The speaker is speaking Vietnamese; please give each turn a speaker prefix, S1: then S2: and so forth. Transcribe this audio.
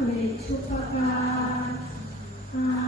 S1: 내 주파가 아